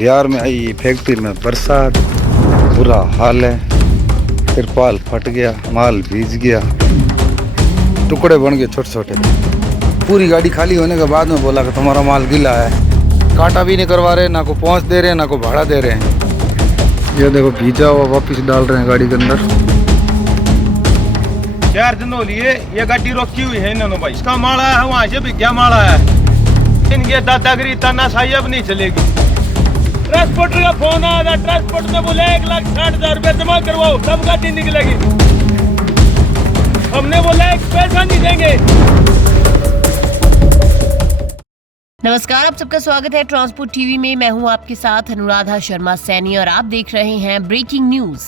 बिहार में आई फैक्ट्री में बरसात, बुरा हाल है। तिरपाल फट गया, माल भीज गया, टुकड़े बन गए छोटे छोटे। पूरी गाड़ी खाली होने के बाद में बोला कि तुम्हारा माल गीला है। काटा भी नहीं करवा रहे, ना को पहुँच दे रहे हैं, ना को भाड़ा दे रहे हैं। ये देखो भीजा हुआ वापिस डाल रहे हैं गाड़ी के अंदर। 4 दिन हो लिए ये गाड़ी रोकी हुई है इन्होंने भाई। इसका माल आया है, वहाँ से भी क्या माल आया है। इनके दादागिरी तानाशाही अब नहीं चलेगी। ट्रांसपोर्टर का फोन आया था, ट्रांसपोर्टर ने बोला 1,60,000 रुपए जमा करवाओ तब गाड़ी निकलेगी। हमने बोला एक पैसा नहीं देंगे। नमस्कार, आप सबका स्वागत है ट्रांसपोर्ट टीवी में। मैं हूं आपके साथ अनुराधा शर्मा सैनी और आप देख रहे हैं ब्रेकिंग न्यूज।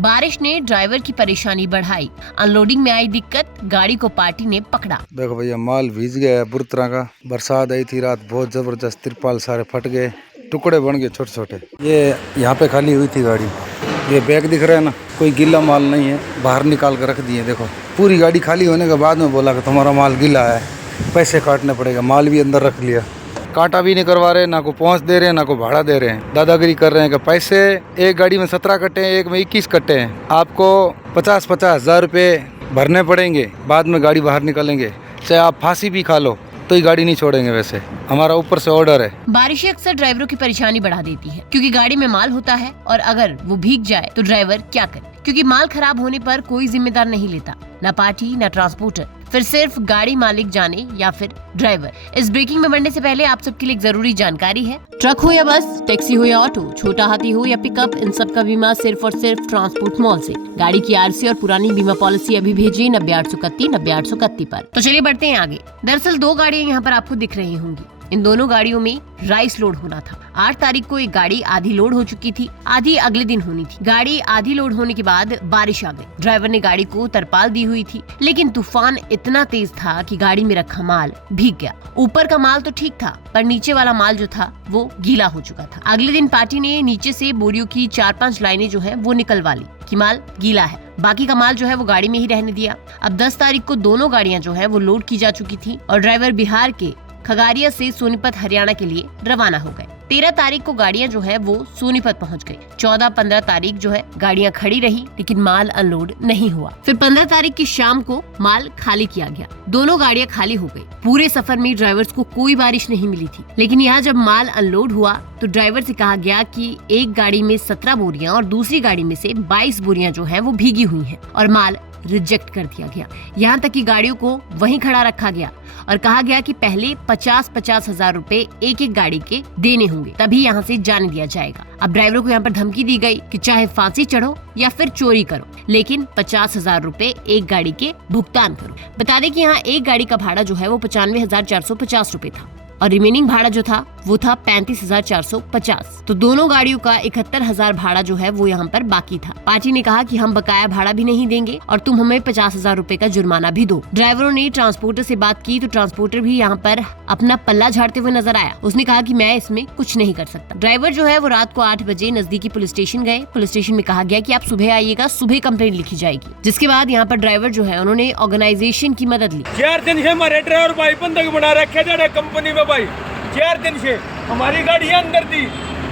बारिश ने ड्राइवर की परेशानी बढ़ाई, अनलोडिंग में आई दिक्कत, गाड़ी को पार्टी ने पकड़ा। देखो भैया माल भीज गया है बुरी तरह का। बरसात आई थी रात, बहुत जबरदस्त। तिरपाल सारे फट गए, टुकड़े बन गए छोटे छोटे। ये यहाँ पे खाली हुई थी गाड़ी। ये बैग दिख रहा है ना, कोई गीला माल नहीं है, बाहर निकाल कर रख दिए। देखो पूरी गाड़ी खाली होने के बाद में बोला कि तुम्हारा माल गीला है, पैसे काटने पड़ेगा। माल भी अंदर रख लिया, काटा भी नहीं करवा रहे, ना को पहुँच दे रहे हैं, ना को भाड़ा दे रहे हैं। दादागिरी कर रहे हैं कि पैसे एक गाड़ी में 17 कट्टे हैं, एक में 21 कट्टे हैं, आपको 50-50 हज़ार रुपये भरने पड़ेंगे। बाद में गाड़ी बाहर निकलेंगे, चाहे आप फांसी भी खा लो तो ही गाड़ी नहीं छोड़ेंगे। वैसे हमारा ऊपर से ऑर्डर है। बारिशें अक्सर ड्राइवरों की परेशानी बढ़ा देती है, क्योंकि गाड़ी में माल होता है और अगर वो भीग जाए तो ड्राइवर क्या करे, क्योंकि माल खराब होने पर कोई जिम्मेदार नहीं लेता, न पार्टी न ट्रांसपोर्टर, फिर सिर्फ गाड़ी मालिक जाने या फिर ड्राइवर। इस ब्रेकिंग में बढ़ने से पहले आप सबके लिए एक जरूरी जानकारी है। ट्रक हो या बस, टैक्सी हो या ऑटो, छोटा हाथी हो या पिकअप, इन सब का बीमा सिर्फ और सिर्फ ट्रांसपोर्ट मॉल से। गाड़ी की आरसी और पुरानी बीमा पॉलिसी अभी भेजिए 90-831 पर। तो चलिए बढ़ते हैं आगे। दरअसल 2 गाड़ियाँ यहाँ पर आपको दिख रही होंगी। इन दोनों गाड़ियों में राइस लोड होना था। 8 तारीख को एक गाड़ी आधी लोड हो चुकी थी, आधी अगले दिन होनी थी। गाड़ी आधी लोड होने के बाद बारिश आ गई। ड्राइवर ने गाड़ी को तरपाल दी हुई थी, लेकिन तूफान इतना तेज था कि गाड़ी में रखा माल भीग गया। ऊपर का माल तो ठीक था, पर नीचे वाला माल जो था वो गीला हो चुका था। अगले दिन पार्टी ने नीचे से बोरियों की 4-5 लाइनें जो है वो निकलवा ली कि माल गीला है। बाकी का माल जो है वो गाड़ी में ही रहने दिया। अब 10 तारीख को दोनों गाड़ियां जो है वो लोड की जा चुकी थी और ड्राइवर बिहार के खगारिया से सोनीपत हरियाणा के लिए रवाना हो गए। 13 तारीख को गाड़ियां जो है वो सोनीपत पहुंच गई। 14-15 तारीख जो है गाड़ियां खड़ी रही, लेकिन माल अनलोड नहीं हुआ। फिर 15 तारीख की शाम को माल खाली किया गया। दोनों गाड़ियां खाली हो गई। पूरे सफर में ड्राइवर्स को कोई बारिश नहीं मिली थी, लेकिन यहाँ जब माल अनलोड हुआ तो ड्राइवर से कहा गया कि एक गाड़ी में 17 बोरियां और दूसरी गाड़ी में से 22 बोरियां जो है वो भीगी हुई है और माल रिजेक्ट कर दिया गया। यहाँ तक कि गाड़ियों को वहीं खड़ा रखा गया और कहा गया कि पहले 50-50 हज़ार रुपए एक एक गाड़ी के देने होंगे, तभी यहाँ से जाने दिया जाएगा। अब ड्राइवरों को यहाँ पर धमकी दी गई कि चाहे फांसी चढ़ो या फिर चोरी करो, लेकिन 50,000 रुपए एक गाड़ी के भुगतान करो। बता दें कि यहाँ एक गाड़ी का भाड़ा जो है वो 95,450 रुपए था और रिमेनिंग भाड़ा जो था वो था 35,450। तो दोनों गाड़ियों का 71,000 भाड़ा जो है वो यहाँ पर बाकी था। पार्टी ने कहा कि हम बकाया भाड़ा भी नहीं देंगे और तुम हमें 50,000 रुपए का जुर्माना भी दो। ड्राइवरों ने ट्रांसपोर्टर से बात की तो ट्रांसपोर्टर भी यहाँ पर अपना पल्ला झाड़ते हुए नजर आया। उसने कहा कि मैं इसमें कुछ नहीं कर सकता। ड्राइवर जो है वो रात को 8 बजे नजदीकी पुलिस स्टेशन गए। पुलिस स्टेशन में कहा गया कि आप सुबह आइएगा, सुबह कंप्लेंट लिखी जाएगी। जिसके बाद यहाँ पर ड्राइवर जो है उन्होंने ऑर्गेनाइजेशन की मदद ली। 4 दिन से हमारे ड्राइवर भाई बंधक बना रखे थे कंपनी में भाई। 4 दिन से हमारी गाड़ी अंदर थी।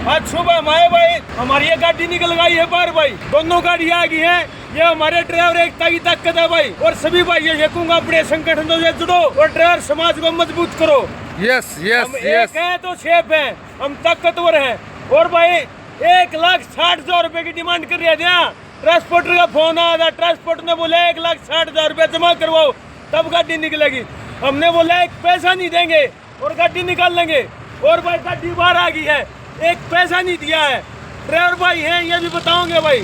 आज सुबह हमारे भाई हमारी ये गाड़ी निकल गई है बाहर भाई। दोनों गाड़ियां आ गई हैं। ये हमारे ड्राइवर एकता की ताकत है भाई। और सभी भाई ये कहूँगा अपने संगठनों से जुड़ो और ड्राइवर समाज को मजबूत करो। यस यस हम यस एक हैं तो सेफ हैं, हम ताकतवर हैं। और भाई 1,60,000 रुपए की डिमांड कर रहे थे। ट्रांसपोर्टर का फोन आया था, ट्रांसपोर्टर ने बोला 1,60,000 रुपए जमा करवाओ तब गाड़ी निकलेगी। हमने बोला एक पैसा नहीं देंगे और गाड़ी निकाल लेंगे। और भाई गाड़ी बाहर आ गई है, एक पैसा नहीं दिया है। ड्राइवर भाई हैं, ये भी बताओगे भाई,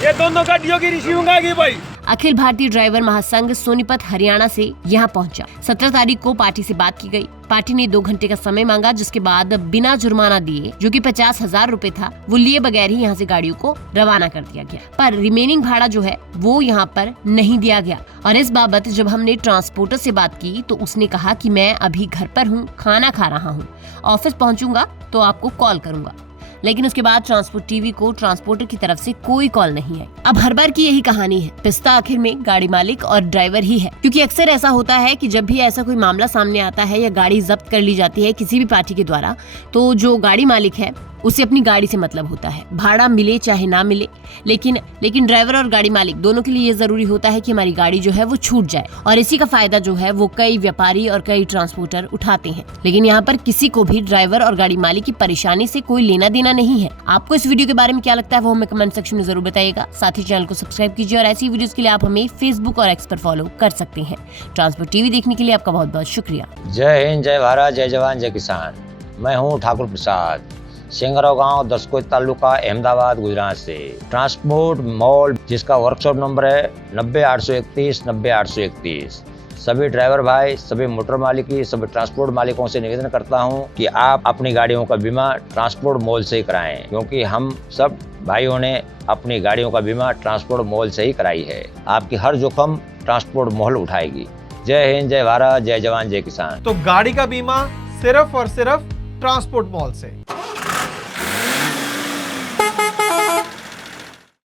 ये दोनों गाड़ियों की रिसीविंग आ गई भाई। अखिल भारतीय ड्राइवर महासंघ सोनीपत हरियाणा से यहाँ पहुंचा। 17 तारीख को पार्टी से बात की गई। पार्टी ने 2 घंटे का समय मांगा, जिसके बाद बिना जुर्माना दिए, जो कि 50,000 रुपए था, वो लिए बगैर ही यहाँ से गाड़ियों को रवाना कर दिया गया। पर रिमेनिंग भाड़ा जो है वो यहाँ पर नहीं दिया गया। और इस बाबत जब हमने ट्रांसपोर्टर से बात की तो उसने कहा कि मैं अभी घर पर हूँ, खाना खा रहा हूँ, ऑफिस पहुँचूंगा तो आपको कॉल करूंगा। लेकिन उसके बाद ट्रांसपोर्ट टीवी को ट्रांसपोर्टर की तरफ से कोई कॉल नहीं है। अब हर बार की यही कहानी है, पिस्ता आखिर में गाड़ी मालिक और ड्राइवर ही है। क्योंकि अक्सर ऐसा होता है कि जब भी ऐसा कोई मामला सामने आता है या गाड़ी जब्त कर ली जाती है किसी भी पार्टी के द्वारा, तो जो गाड़ी मालिक है उसे अपनी गाड़ी से मतलब होता है, भाड़ा मिले चाहे ना मिले। लेकिन ड्राइवर और गाड़ी मालिक दोनों के लिए ये जरूरी होता है कि हमारी गाड़ी जो है वो छूट जाए, और इसी का फायदा जो है वो कई व्यापारी और कई ट्रांसपोर्टर उठाते हैं। लेकिन यहाँ पर किसी को भी ड्राइवर और गाड़ी मालिक की परेशानी से कोई लेना देना नहीं है। आपको इस वीडियो के बारे में क्या लगता है वो हमें कमेंट सेक्शन में जरूर बताइएगा। साथ ही चैनल को सब्सक्राइब कीजिए और ऐसी वीडियोस के लिए आप हमें फेसबुक और एक्स पर फॉलो कर सकते हैं। ट्रांसपोर्ट टीवी देखने के लिए आपका बहुत बहुत शुक्रिया। जय हिंद, जय भारत, जय जवान, जय किसान। मैं हूं ठाकुर प्रसाद, सिंगरौ गांव, दसकोई तालुका, अहमदाबाद, गुजरात से। ट्रांसपोर्ट मॉल, जिसका वर्कशॉप नंबर है 90-831 90-831। सभी ड्राइवर भाई, सभी मोटर मालिकी, सभी ट्रांसपोर्ट मालिकों से निवेदन करता हूं कि आप अपनी गाड़ियों का बीमा ट्रांसपोर्ट मॉल से ही कराएं, क्योंकि हम सब भाइयों ने अपनी गाड़ियों का बीमा ट्रांसपोर्ट मॉल से ही कराई है। आपकी हर जोखिम ट्रांसपोर्ट मॉल उठाएगी। जय हिंद, जय भारत, जय जवान, जय किसान। तो गाड़ी का बीमा सिर्फ और सिर्फ ट्रांसपोर्ट मॉल से।